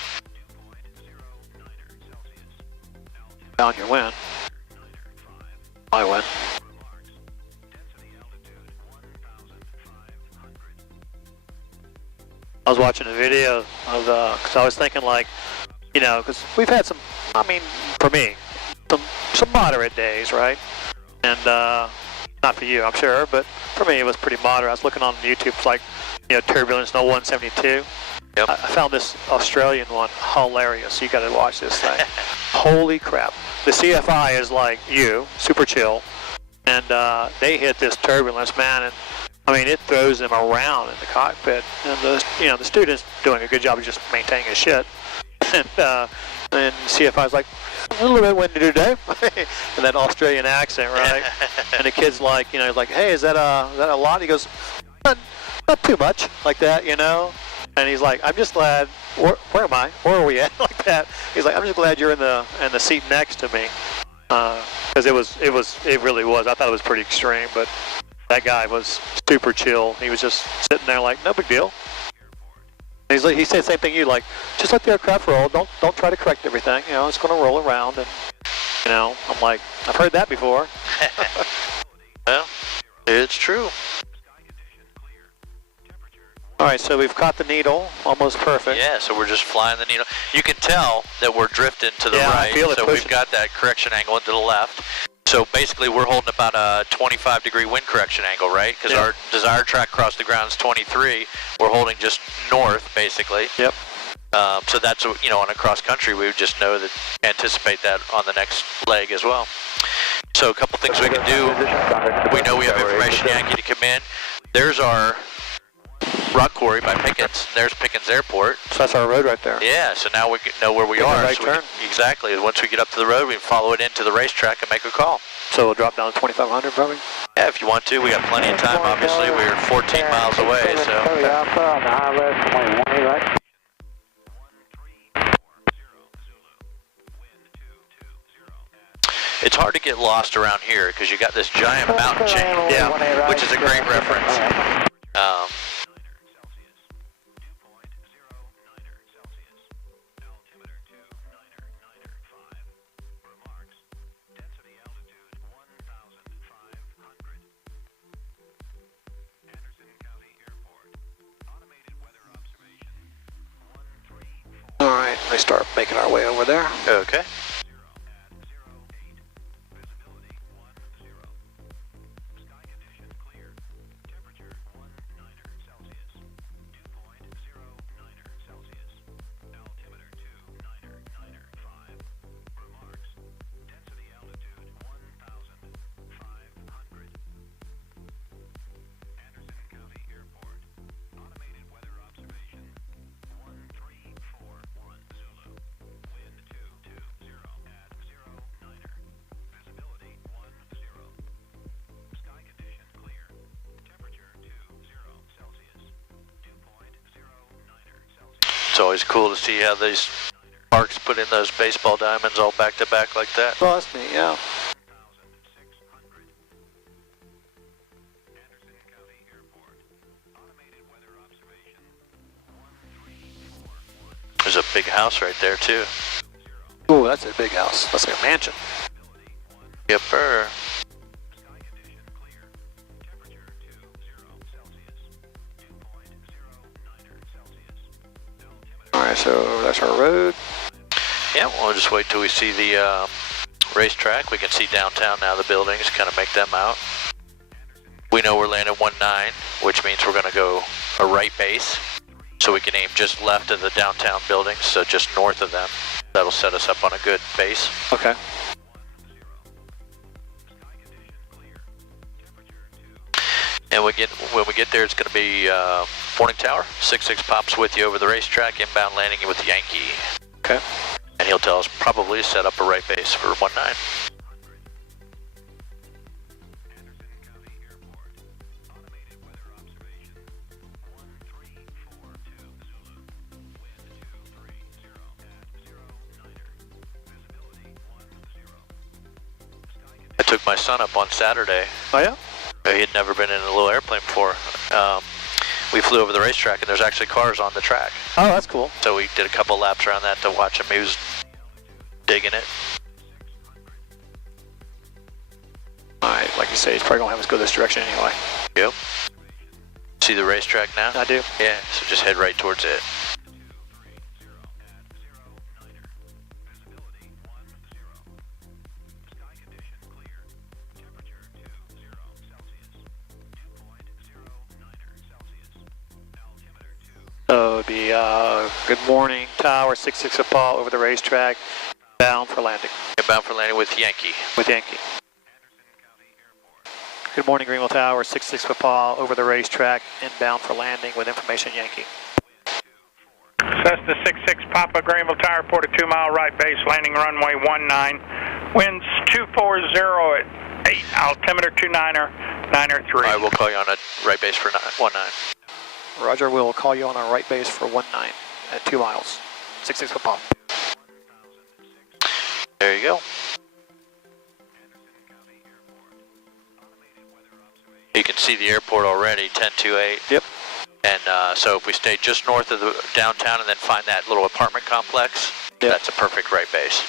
Down your win. I win. I was watching a video of because I was thinking like, you know, because we've had some, I mean, for me, some moderate days, right? And not for you, I'm sure, but for me it was pretty moderate. I was looking on YouTube, it's like, you know, turbulence, no 172. Yep. I found this Australian one hilarious. You got to watch this thing. Holy crap! The CFI is like you, super chill, and they hit this turbulence, man, and I mean it throws them around in the cockpit, and the student's doing a good job of just maintaining his shit, and CFI's like, a little bit windy today, and that Australian accent, right? And the kid's like, you know, he's like, hey, is that a lot? He goes, not too much, like that, you know. And he's like, I'm just glad. Where am I? Where are we at? Like that. He's like, I'm just glad you're in the seat next to me, because it really was. I thought it was pretty extreme, but that guy was super chill. He was just sitting there like, no big deal. And he's like, he said the same thing you, like, just let the aircraft roll. Don't try to correct everything. You know, it's going to roll around. And you know, I'm like, I've heard that before. Well, it's true. All right, so we've caught the needle, almost perfect. Yeah, so we're just flying the needle. You can tell that we're drifting to the Yeah, I right, feel it so pushing. we've got that correction angle into the left. So basically we're holding about a 25-degree wind correction angle, right? Because our desired track across the ground is 23. We're holding just north, basically. Yep. So that's, you know, on a cross country, we would just know that, anticipate that on the next leg as well. So a couple things we can do. We know we have information Yankee to come in. There's our rock quarry by Pickens. There's Pickens Airport. So that's our road right there. Yeah, so now we know where we are. Right so turn. Exactly. Once we get up to the road, we can follow it into the racetrack and make a call. So we'll drop down to 2,500 probably? Yeah, if you want to. We got plenty of time, obviously. We're 14 miles away, so. It's hard to get lost around here because you got this giant mountain chain, which is a great reference. All right, we start making our way over there. Okay. It's always cool to see how these parks put in those baseball diamonds all back to back like that. Well, that's neat, yeah. There's a big house right there too. Ooh, that's a big house. That's like a mansion. Yep, sir. Alright, so that's our road. Yeah, we'll just wait till we see the racetrack. We can see downtown now, the buildings, kind of make them out. We know we're landing 19, which means we're going to go a right base. So we can aim just left of the downtown buildings, so just north of them. That'll set us up on a good base. Okay. And when we get there, it's going to be Morning Tower. 66 pops with you over the racetrack, inbound landing with Yankee. Okay. And he'll tell us probably to set up a right base for 19. I took my son up on Saturday. Oh yeah? He had never been in a little airplane before. We flew over the racetrack, and there's actually cars on the track. Oh, that's cool. So we did a couple laps around that to watch him. He was digging it. Alright, like you say, he's probably going to have us go this direction anyway. Yep. See the racetrack now? I do. Yeah, so just head right towards it. So it'd be good morning, Tower 66 Paul over the racetrack, bound for landing. Inbound for landing with Yankee. With Yankee. Good morning, Greenville Tower 66 Paul over the racetrack, inbound for landing with information Yankee. Cessna 66 Papa, Greenville Tower, port a 2-mile right base, landing runway 19. Winds 240 at 8, altimeter 29er, 9er 3. All right, we'll call you on a right base for 19. Roger, we'll call you on our right base for 19 at 2 miles. 66 Paul. There you go. You can see the airport already, 1028. Yep. And so if we stay just north of the downtown and then find that little apartment complex, yep, that's a perfect right base.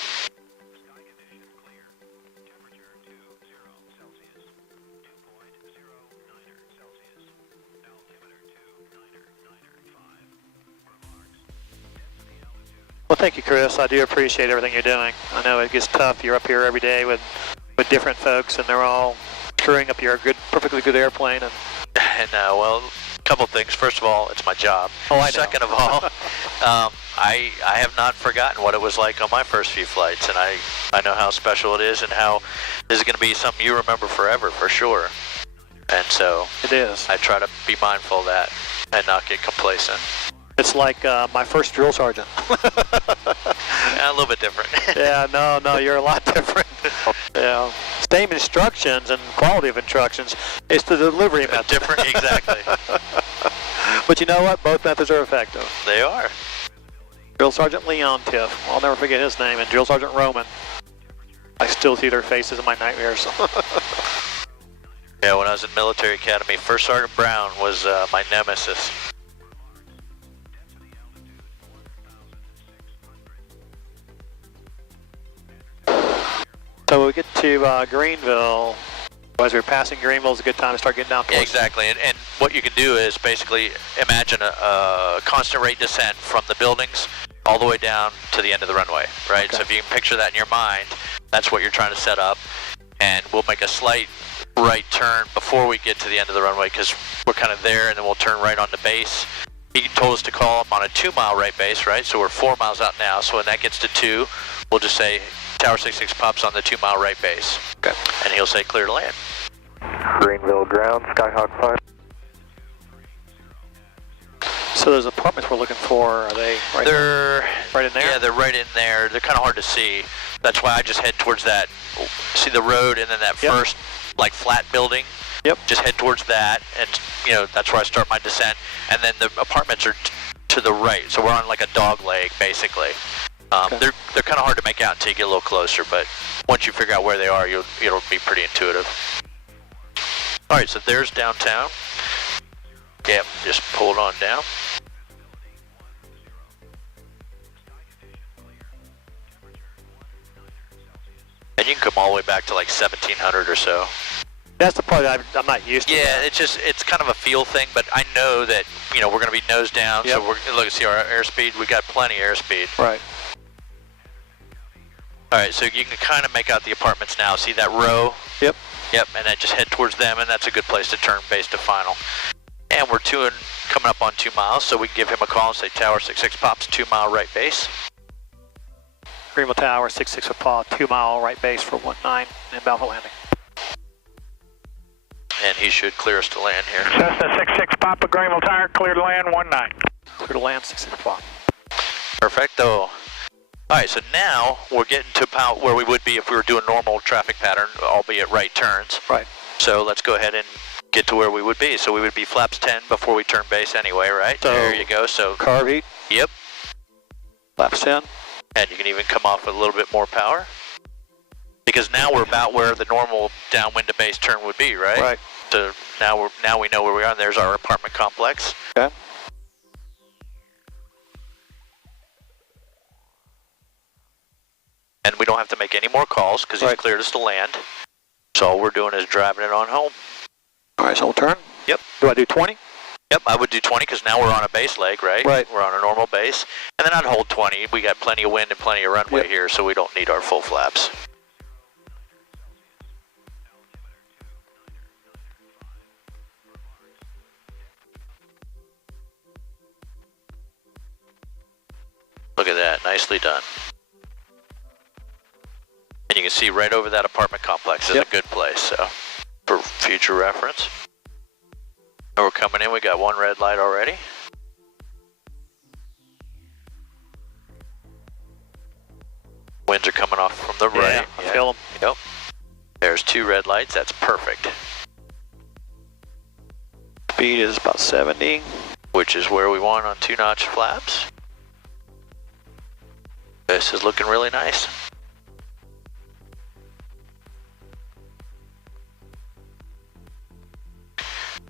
Well, thank you, Chris. I do appreciate everything you're doing. I know it gets tough. You're up here every day with with different folks, and they're all screwing up your perfectly good airplane. And well, a couple things. First of all, it's my job. Oh, I know. Second of all, I have not forgotten what it was like on my first few flights, and I know how special it is, and how this is going to be something you remember forever, for sure. And so it is. I try to be mindful of that and not get complacent. It's like my first drill sergeant. A little bit different. Yeah, no, you're a lot different. Yeah, same instructions and quality of instructions. It's the delivery method. Different, exactly. But you know what? Both methods are effective. They are. Drill Sergeant Leon Tiff. I'll never forget his name. And Drill Sergeant Roman. I still see their faces in my nightmares. Yeah, when I was in military academy, First Sergeant Brown was my nemesis. So when we get to Greenville, as we're passing Greenville, is a good time to start getting down. Yeah, exactly, and what you can do is basically imagine a constant rate descent from the buildings all the way down to the end of the runway, right? Okay. So if you can picture that in your mind, that's what you're trying to set up, and we'll make a slight right turn before we get to the end of the runway because we're kind of there, and then we'll turn right onto base. He told us to call him on a 2-mile right base, right? So we're 4 miles out now, so when that gets to 2, we'll just say Tower 66 pops on the 2-mile right base. Okay. And he'll say clear to land. Greenville ground, Skyhawk 5. So those apartments we're looking for, are they right in there? Yeah, they're right in there. They're kind of hard to see. That's why I just head towards that. See the road and then that first like flat building? Yep. Just head towards that, and you know that's where I start my descent. And then the apartments are to the right, so we're on like a dog leg basically. Okay. They're kind of hard to make out until you get a little closer, but once you figure out where they are, it'll be pretty intuitive. All right, so there's downtown. Yep, just pull it on down. And you can come all the way back to like 1700 or so. That's the part that I'm not used to. Yeah, it's kind of a feel thing, but I know that, you know, we're going to be nose down, so we're look and see our airspeed. We got plenty of airspeed. Right. All right, so you can kind of make out the apartments now. See that row? Yep. Yep, and then just head towards them, and that's a good place to turn base to final. And we're coming up on 2 miles, so we can give him a call and say Tower 66 pops 2-mile right base. Greenville Tower 66 Paw, 2-mile right base for 19 inbound for landing. And he should clear us to land here. Cessna 66 Papa, Greenville Tower, clear to land 19. Clear to land 66 Paw. Perfecto. All right, so now we're getting to about where we would be if we were doing normal traffic pattern, albeit right turns. Right. So let's go ahead and get to where we would be. So we would be flaps 10 before we turn base anyway, right? So there you go. So carb heat. Yep. Flaps 10. And you can even come off with a little bit more power. Because now we're about where the normal downwind to base turn would be, right? Right. So now we know where we are, and there's our apartment complex. Okay. And we don't have to make any more calls because he's cleared us to land. So all we're doing is driving it on home. All right, so we'll turn. Yep. Do I do 20? Yep, I would do 20 because now we're on a base leg, right? Right. We're on a normal base. And then I'd hold 20. We got plenty of wind and plenty of runway here, so we don't need our full flaps. Look at that, nicely done. And you can see right over that apartment complex is a good place, so for future reference. And we're coming in, we got one red light already. Winds are coming off from the right. I feel them. Yep. There's 2 red lights, that's perfect. Speed is about 70. Which is where we want on 2-notch flaps. This is looking really nice.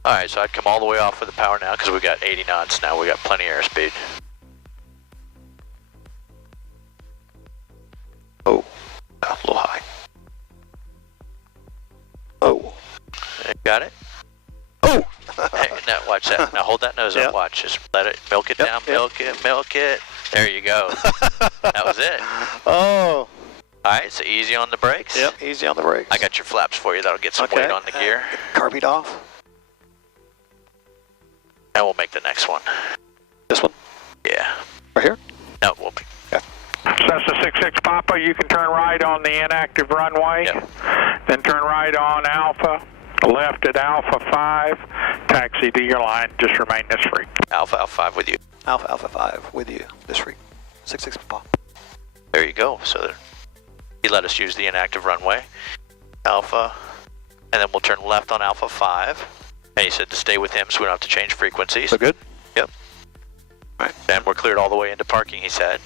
Alright, so I'd come all the way off with the power now because we got 80 knots now. We got plenty of airspeed. Oh, a little high. Oh. Got it? Oh! Hey, now watch that. Now hold that nose up. Watch. Just let it milk it down. Milk it. Milk it. There you go. That was it. Oh. All Alright, so easy on the brakes. Yep, easy on the brakes. I got your flaps for you. That'll get some weight on the gear. Carbeat off. And we'll make the next one. This one? Yeah. Right here? No, we'll be. Yeah. Cessna 66 Papa, you can turn right on the inactive runway. Yep. Then turn right on Alpha, left at Alpha 5, taxi to your line, just remain this free. Alpha 5 with you. Alpha 5 with you. This free. 66 Papa. There you go. So he let us use the inactive runway. Alpha. And then we'll turn left on Alpha 5. And he said to stay with him so we don't have to change frequencies. So good? Yep. All right. And we're cleared all the way into parking, he said.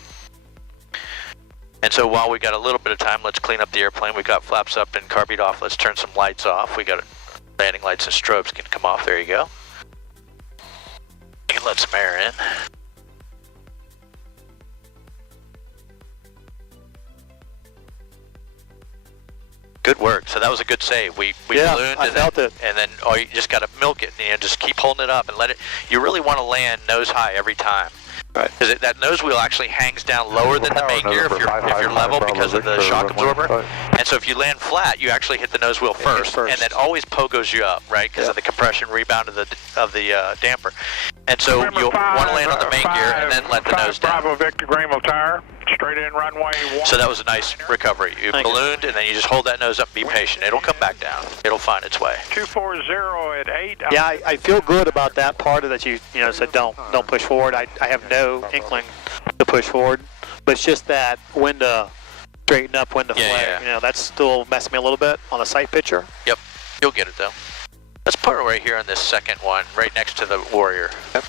And so while we got a little bit of time, let's clean up the airplane. We've got flaps up and carbeat off. Let's turn some lights off. We got landing lights and strobes can come off. There you go. You can let some air in. Good work. So that was a good save. We ballooned I felt it. And then you just got to milk it. And just keep holding it up and let it. You really want to land nose high every time. Right. Because that nose wheel actually hangs down lower than the main gear if you're level because of the shock absorber. And so if you land flat, you actually hit the nose wheel first, and then always pogos you up, right? Because of the compression rebound of the damper. And so you'll want to land on the main gear and then let the nose down. Bravo Victor Greenville Tower, straight in runway 1. So that was a nice recovery. You ballooned, and then you just hold that nose up and be patient. It'll come back down. It'll find its way. 240 at 8. Yeah, I feel good about that part of that you said don't push forward. I have no inkling to push forward, but it's just that when to straighten up, when to flare. Yeah. That's still messing me a little bit on the sight picture. Yep, you'll get it though. Let's put it right here on this second one, right next to the Warrior. Yep.